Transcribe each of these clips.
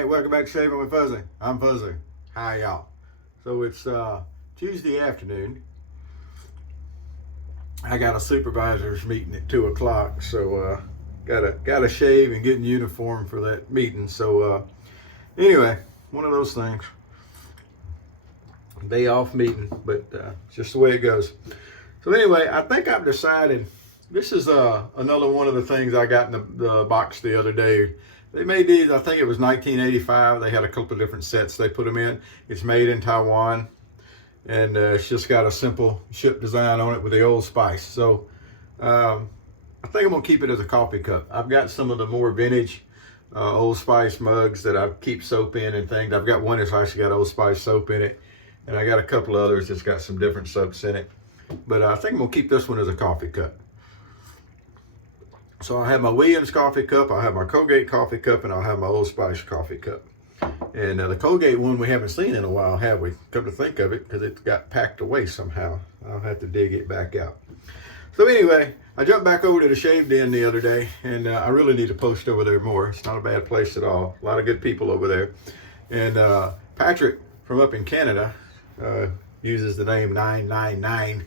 Hey, welcome back to Shaving with Fuzzy. I'm Fuzzy. Hi, y'all. So it's Tuesday afternoon. I got a supervisor's meeting at 2 o'clock, so gotta shave and get in uniform for that meeting. So anyway, one of those things. Day off meeting, but it's just the way it goes. So anyway, I think I've decided. This is another one of the things I got in the box the other day. They made these, I think it was 1985. They had a couple of different sets they put them in. It's made in Taiwan, and it's just got a simple ship design on it with the Old Spice. So I think I'm gonna keep it as a coffee cup. I've got some of the more vintage Old Spice mugs that I keep soap in and things. I've got one that's actually got Old Spice soap in it, and I got a couple of others that's got some different soaps in it. But I think I'm gonna keep this one as a coffee cup. So I have my Williams coffee cup, I'll have my Colgate coffee cup, and I'll have my Old Spice coffee cup. And the Colgate one we haven't seen in a while, have we? Come to think of it, because it got packed away somehow. I'll have to dig it back out. So anyway, I jumped back over to the Shave Den the other day, and I really need to post over there more. It's not a bad place at all. A lot of good people over there. And Patrick from up in Canada uses the name 999.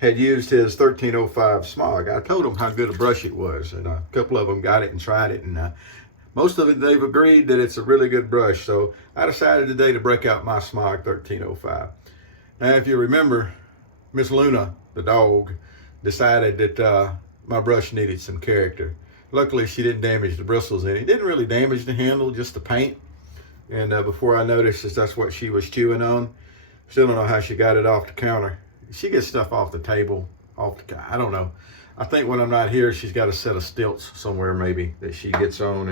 Had used his 1305 Smog. I told them how good a brush it was, and a couple of them got it and tried it, and most of it they've agreed that it's a really good brush. So I decided today to break out my Smog 1305. Now, if you remember, Miss Luna, the dog, decided that my brush needed some character. Luckily, she didn't damage the bristles in it. Didn't really damage the handle, just the paint. And before I noticed, that's what she was chewing on. Still don't know how she got it off the counter. She gets stuff off the table, I don't know. I think when I'm not here, she's got a set of stilts somewhere maybe that she gets on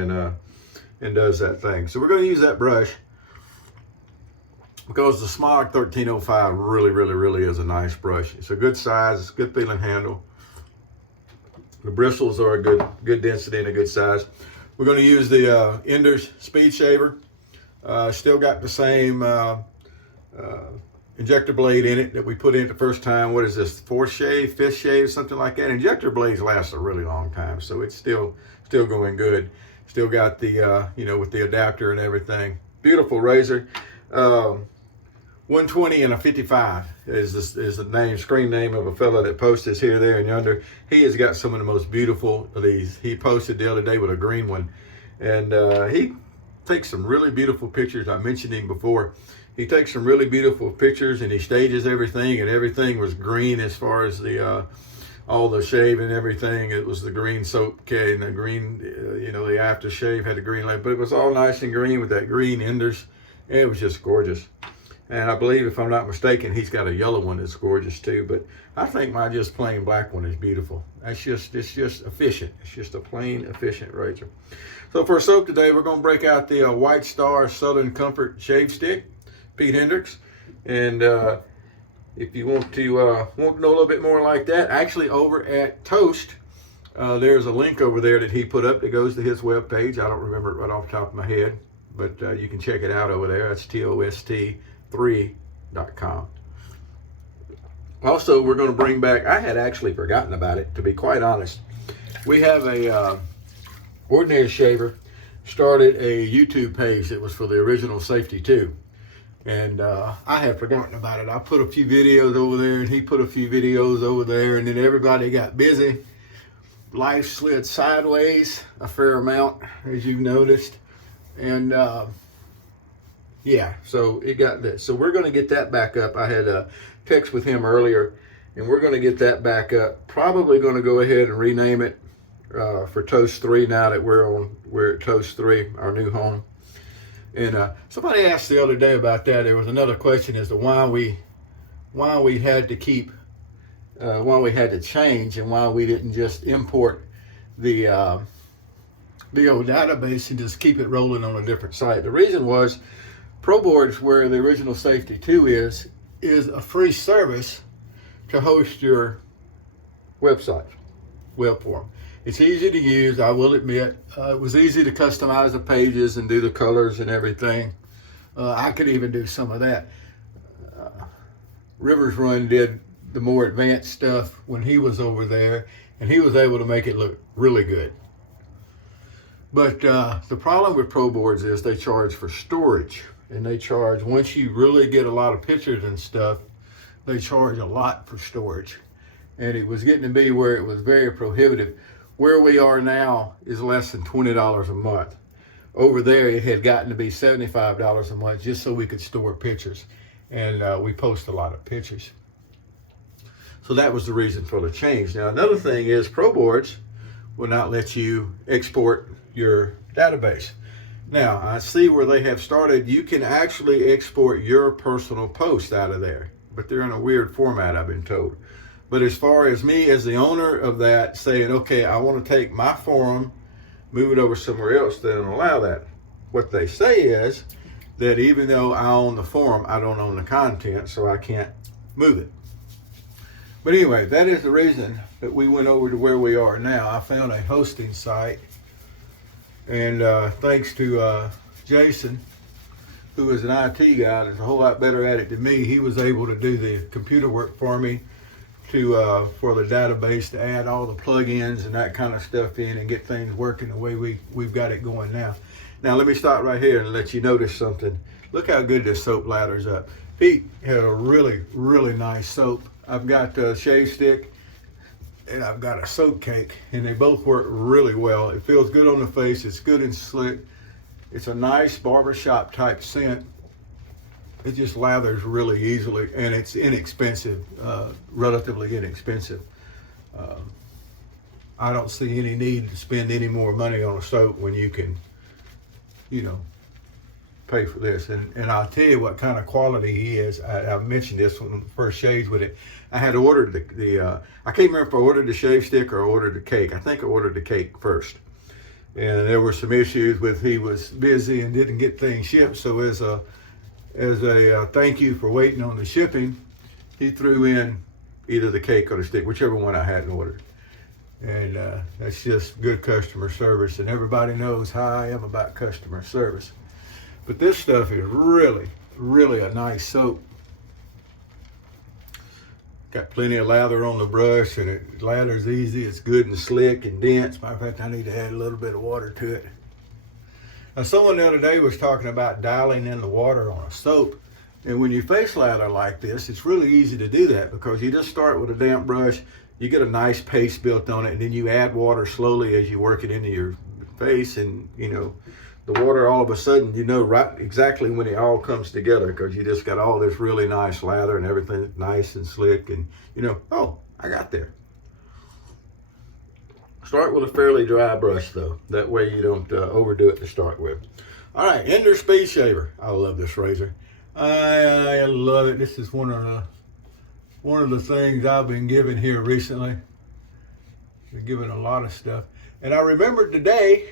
and does that thing. So we're going to use that brush because the Smog 1305 really is a nice brush. It's a good size, it's a good feeling handle. The bristles are a good density and a good size. We're going to use the Enders Speed Shaver. Still got the same injector blade in it that we put in the first time. What is this, fourth shave, fifth shave, something like that? Injector blades last a really long time, so it's still going good. Still got the with the adapter and everything. Beautiful razor. 120 and a 55 is the screen name of a fella that posts this here, there, and yonder. He has got some of the most beautiful of these. He posted the other day with a green one, and he takes some really beautiful pictures. I mentioned him before. He takes some really beautiful pictures, and he stages everything, and everything was green as far as the all the shave and everything. It was the green soap K and the green, the aftershave had the green light, but it was all nice and green with that green Enders. And it was just gorgeous. And I believe, if I'm not mistaken, he's got a yellow one that's gorgeous too. But I think my just plain black one is beautiful. It's just efficient. It's just a plain efficient razor. So for soap today, we're going to break out the White Star Southern Comfort Shave Stick, Pete Hendricks. And if you want to know a little bit more like that, actually over at Toast, there's a link over there that he put up that goes to his webpage. I don't remember it right off the top of my head, but you can check it out over there. That's tost3.com. Also, we're going to bring back, I had actually forgotten about it, to be quite honest. We have a Ordinary Shaver started a YouTube page that was for the original Safety 2. And I had forgotten about it. I put a few videos over there, and he put a few videos over there, and then everybody got busy. Life slid sideways a fair amount, as you've noticed. And yeah, so it got that. So we're going to get that back up. I had a text with him earlier, and we're going to get that back up. Probably going to go ahead and rename it for Toast 3 now that we're at Toast 3, our new home. And somebody asked the other day about that. There was another question as to why we had to change, and why we didn't just import the old database and just keep it rolling on a different site. The reason was ProBoards, where the original Safety 2 is a free service to host your website, web form. It's easy to use, I will admit. It was easy to customize the pages and do the colors and everything. I could even do some of that. Rivers Run did the more advanced stuff when he was over there, and he was able to make it look really good. But the problem with Pro Boards is they charge for storage, and they charge, once you really get a lot of pictures and stuff, they charge a lot for storage. And it was getting to be where it was very prohibitive. Where we are now is less than $20 a month. Over there, it had gotten to be $75 a month just so we could store pictures. And we post a lot of pictures. So that was the reason for the change. Now, another thing is Pro Boards will not let you export your database. Now, I see where they have started. You can actually export your personal post out of there, but they're in a weird format, I've been told. But as far as me as the owner of that saying, okay, I want to take my forum, move it over somewhere else, they don't allow that. What they say is that even though I own the forum, I don't own the content, so I can't move it. But anyway, that is the reason that we went over to where we are now. I found a hosting site, and thanks to Jason, who is an IT guy that's a whole lot better at it than me, he was able to do the computer work for me for the database, to add all the plugins and that kind of stuff in and get things working the way we've got it going now. Now let me stop right here and let you notice something. Look how good this soap lathers up. Pete had a really, really nice soap. I've got a shave stick and I've got a soap cake, and they both work really well. It feels good on the face. It's good and slick. It's a nice barbershop type scent. It just lathers really easily, and it's inexpensive, relatively inexpensive. I don't see any need to spend any more money on a soap when you can, pay for this. And I'll tell you what kind of quality he is. I mentioned this when I first shaved with it. I had ordered I can't remember if I ordered the shave stick or ordered the cake. I think I ordered the cake first. And there were some issues with, he was busy and didn't get things shipped. So as a thank you for waiting on the shipping, he threw in either the cake or the stick, whichever one I hadn't ordered. And that's just good customer service. And everybody knows how I am about customer service. But this stuff is really, really a nice soap. Got plenty of lather on the brush, and it lathers easy. It's good and slick and dense. Matter of fact, I need to add a little bit of water to it. Now, someone the other day was talking about dialing in the water on a soap. And when you face lather like this, it's really easy to do that, because you just start with a damp brush, you get a nice paste built on it, and then you add water slowly as you work it into your face, and the water, all of a sudden, right exactly when it all comes together, because you just got all this really nice lather and everything nice and slick, and oh, I got there. Start with a fairly dry brush though. That way you don't overdo it to start with. All right, Ender Speed Shaver. I love this razor. I love it. This is one of the things I've been given here recently. Been given a lot of stuff, and I remembered today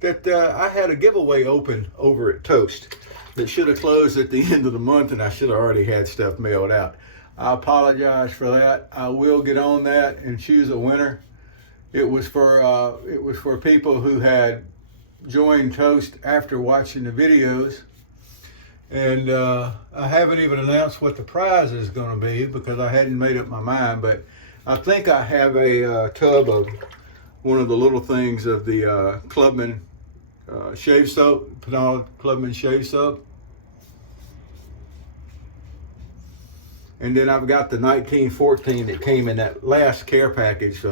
that I had a giveaway open over at Toast that should have closed at the end of the month, and I should have already had stuff mailed out. I apologize for that. I will get on that and choose a winner. It was for people who had joined Toast after watching the videos, and I haven't even announced what the prize is going to be, because I hadn't made up my mind. But I think I have a tub of one of the little things of the Clubman shave soap, Pinal Clubman shave soap. And then I've got the 1914 that came in that last care package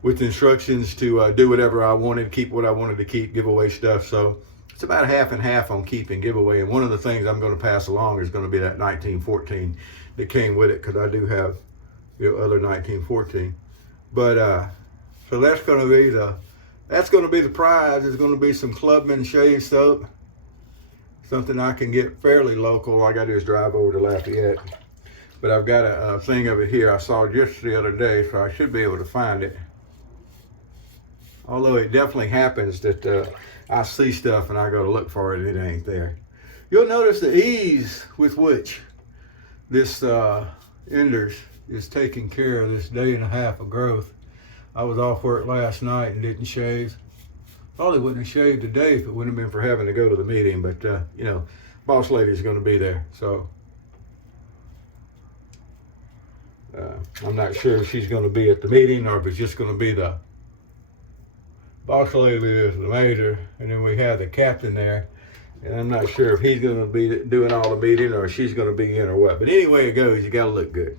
with instructions to do whatever I wanted, keep what I wanted to keep, give away stuff. So it's about half and half on keep and giveaway. And one of the things I'm going to pass along is going to be that 1914 that came with it, because I do have other 1914. But so that's going to be the prize. It's going to be some Clubman shave soap, something I can get fairly local. All I got to do is drive over to Lafayette. But I've got a thing of it here I saw just the other day, so I should be able to find it. Although it definitely happens that I see stuff and I go to look for it and it ain't there. You'll notice the ease with which this Enders is taking care of this day and a half of growth. I was off work last night and didn't shave. Probably wouldn't have shaved today if it wouldn't have been for having to go to the meeting, but boss lady's going to be there, so I'm not sure if she's going to be at the meeting or if it's just going to be the boss lady is the major, and then we have the captain there. And I'm not sure if he's going to be doing all the meeting or she's going to be in or what. But anyway it goes, you got to look good.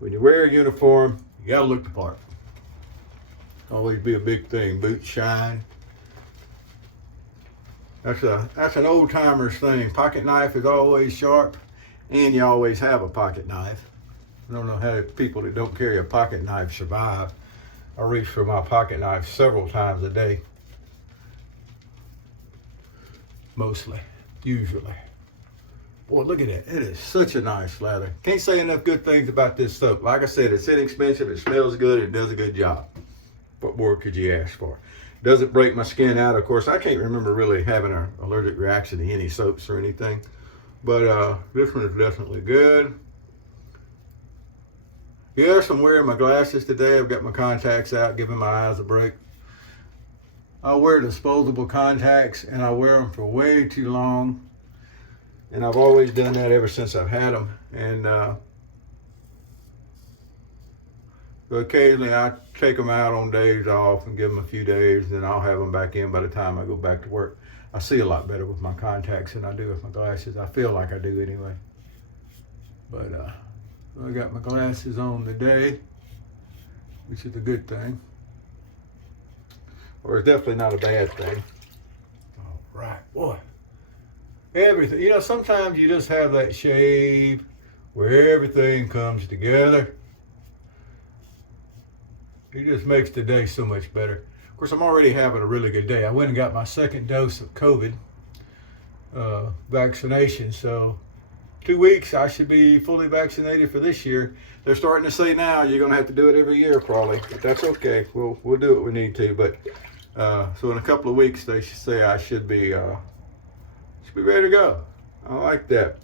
When you wear a uniform, you got to look the part. Always be a big thing. Boots shine. That's an old timer's thing. Pocket knife is always sharp, and you always have a pocket knife. I don't know how people that don't carry a pocket knife survive. I reach for my pocket knife several times a day. Mostly, usually. Boy, look at that. It is such a nice lather. Can't say enough good things about this soap. Like I said, it's inexpensive, it smells good, it does a good job. What more could you ask for? Doesn't break my skin out. Of course, I can't remember really having an allergic reaction to any soaps or anything. But this one is definitely good. Yes, I'm wearing my glasses today. I've got my contacts out, giving my eyes a break. I wear disposable contacts, and I wear them for way too long. And I've always done that ever since I've had them. And occasionally I take them out on days off and give them a few days, and then I'll have them back in by the time I go back to work. I see a lot better with my contacts than I do with my glasses. I feel like I do anyway. But I got my glasses on today, which is a good thing. Or it's definitely not a bad thing. All right, boy. Everything, you know, sometimes you just have that shave where everything comes together. It just makes the day so much better. Of course, I'm already having a really good day. I went and got my second dose of COVID vaccination. So 2 weeks, I should be fully vaccinated for this year. They're starting to say now you're going to have to do it every year, probably. But that's okay. We'll do what we need to. But so in a couple of weeks, they say I should be ready to go. I like that.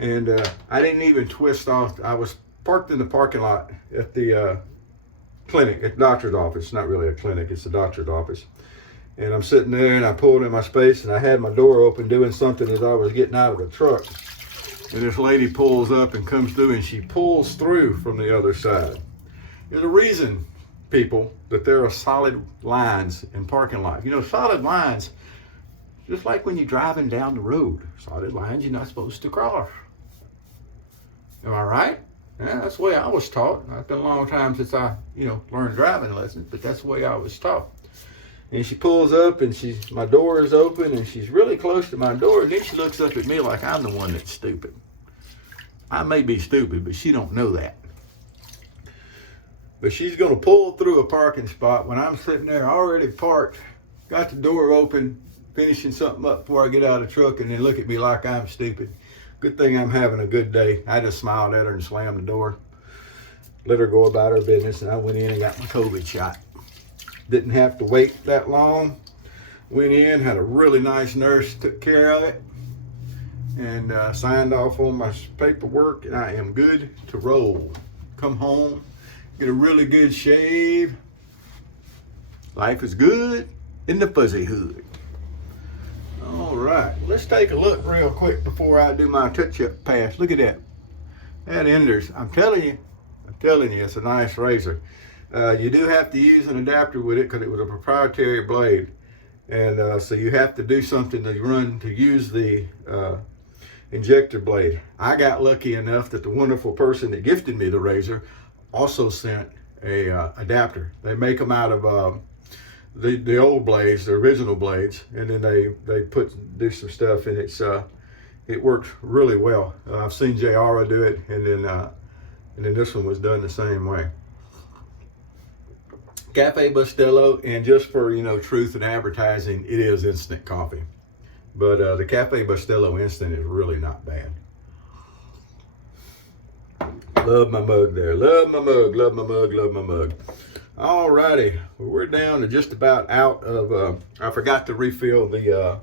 And I didn't even twist off. I was parked in the parking lot at the clinic, at the doctor's office. It's not really a clinic, it's a doctor's office. And I'm sitting there and I pulled in my space and I had my door open doing something as I was getting out of the truck. And this lady pulls up and comes through and she pulls through from the other side. There's a reason, people, that there are solid lines in parking lots. You know, solid lines, just like when you're driving down the road, solid lines you're not supposed to cross. Am I right? Yeah, that's the way I was taught. It's been a long time since I, learned driving lessons, but that's the way I was taught. And she pulls up and my door is open and she's really close to my door, and then she looks up at me like I'm the one that's stupid. I may be stupid, but she don't know that. But she's gonna pull through a parking spot when I'm sitting there already parked, got the door open, finishing something up before I get out of the truck, and then look at me like I'm stupid. Good thing I'm having a good day. I just smiled at her and slammed the door, let her go about her business, and I went in and got my COVID shot. Didn't have to wait that long. Went in, had a really nice nurse, took care of it, and signed off on my paperwork, and I am good to roll. Come home, get a really good shave. Life is good in the fuzzy hood. All right, let's take a look real quick before I do my touch-up pass. Look at that. That Enders, I'm telling you, it's a nice razor. You do have to use an adapter with it because it was a proprietary blade. And so you have to do something to use the injector blade. I got lucky enough that the wonderful person that gifted me the razor also sent a adapter. They make them out of the old blades, the original blades, and then they do some stuff, and it works really well. I've seen Jayara do it, and then this one was done the same way. Cafe Bustelo, and just for truth and advertising, it is instant coffee, but the Cafe Bustelo instant is really not bad. Love my mug there. Love my mug. Love my mug. Love my mug. Alrighty, well, we're down to just about out of. I forgot to refill the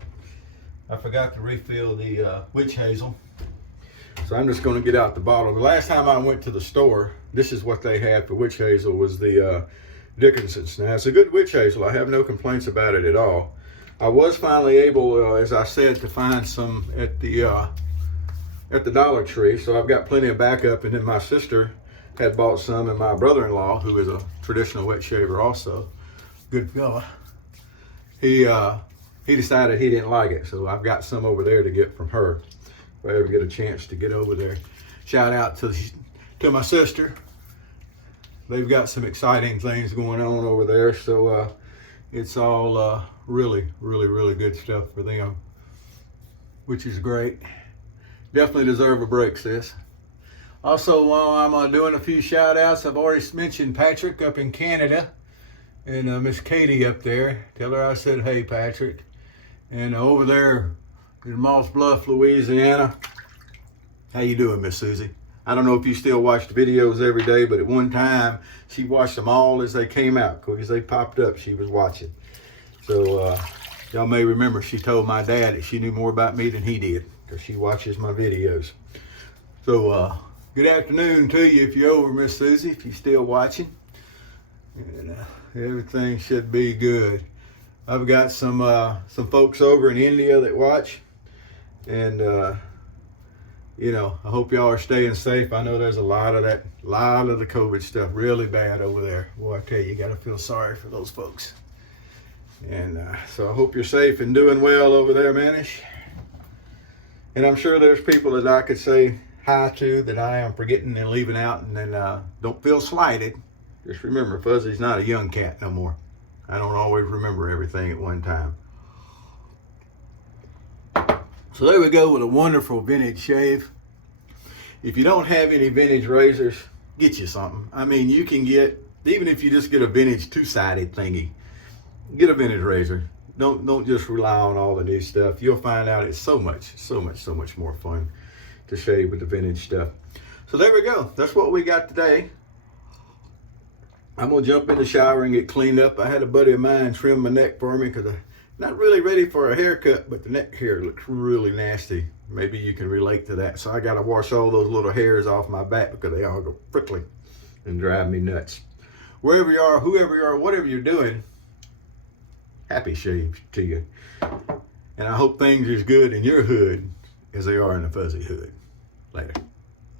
witch hazel, so I'm just going to get out the bottle. The last time I went to the store, this is what they had for witch hazel, was the Dickinson's. Now it's a good witch hazel. I have no complaints about it at all. I was finally able, as I said, to find some at the Dollar Tree, so I've got plenty of backup. And then my sister had bought some, and my brother-in-law, who is a traditional wet shaver also, good fella, he decided he didn't like it. So I've got some over there to get from her if I ever get a chance to get over there. Shout out to my sister. They've got some exciting things going on over there. So it's all really, really, really good stuff for them, which is great. Definitely deserve a break, sis. Also, while I'm doing a few shout outs, I've already mentioned Patrick up in Canada and Miss Katie up there. Tell her I said, hey, Patrick. And over there in Moss Bluff, Louisiana. How you doing, Miss Susie? I don't know if you still watch the videos every day, but at one time, she watched them all as they came out. Because they popped up, she was watching. So, y'all may remember she told my dad that she knew more about me than he did. Because she watches my videos. So, good afternoon to you if you're over, Miss Susie, if you're still watching. And everything should be good. I've got some folks over in India that watch. And, you know, I hope y'all are staying safe. I know there's a lot of the COVID stuff really bad over there. Boy, I tell you, you got to feel sorry for those folks. And so I hope you're safe and doing well over there, Manish. And I'm sure there's people that I could say hi to that I am forgetting and leaving out, and then don't feel slighted. Just remember, Fuzzy's not a young cat no more. I don't always remember everything at one time. So there we go with a wonderful vintage shave. If you don't have any vintage razors, get you something. I mean, you can get, even if you just get a vintage two-sided thingy, get a vintage razor. Don't just rely on all the new stuff. You'll find out it's so much more fun to shave with the vintage stuff. So there we go. That's what we got today. I'm gonna jump in the shower and get cleaned up. I had a buddy of mine trim my neck for me because I'm not really ready for a haircut, but the neck hair looks really nasty. Maybe you can relate to that. So I gotta wash all those little hairs off my back because they all go prickly and drive me nuts. Wherever you are, whoever you are, whatever you're doing, happy shave to you. And I hope things are as good in your hood as they are in the Fuzzy hood. Later.